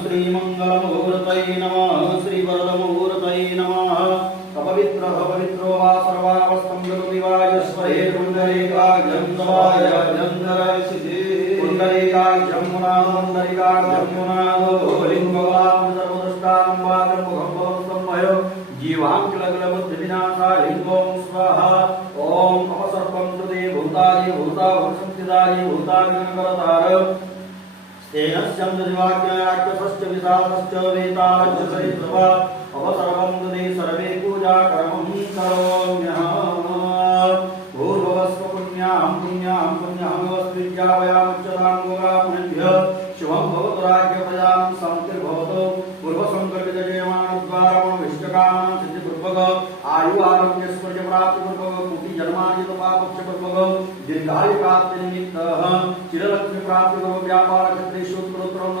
श्रीमंगलमुहूर्तये नमः श्रीवरदमुहूर्तये नमः अपवित्रः पवित्रो वा सर्वावस्थं गुरुदिवायस्वरे पुण्डरीकाक्षं पुण्डरीकाक्षं मुनादो लिङ्गवां सर्वदृष्टानं वाचं मुखं संभयो जीवाङ्किलकुलबुद्धिविनाशा लिङ्गों स्वाहा ॐ अपसर्पं कृते भूतानि भूतावसंस्थितानि भूतानि तेनस्यं दिवाक्याख्यसश्च विशालश्च वेताश्च सरित्वा अवसर्वं तदे सर्वे पूजा कर्मं करोम्यहम् भूर्भुवस्व पुण्यां पुण्यहमवस्विद्यावयामुच्चतां गोगापुण्यभ्यः शुभं भवतु राज्यप्रजां संकीर्भवतु पूर्वसङ्कल्पितजयमानद्वारमविष्टकामां सिद्धिपूर्वक आयु आरोग्यस्वर्गप्राप्तिपूर्वक कोटिजन्मादितपापक्षपूर्वक दीर्घायुप्राप्तिनिमित्तः चिरलक्ष्मीप्राप्तिपूर्वक व्यापारक्षेत्रेषु उत्तरोत्तरं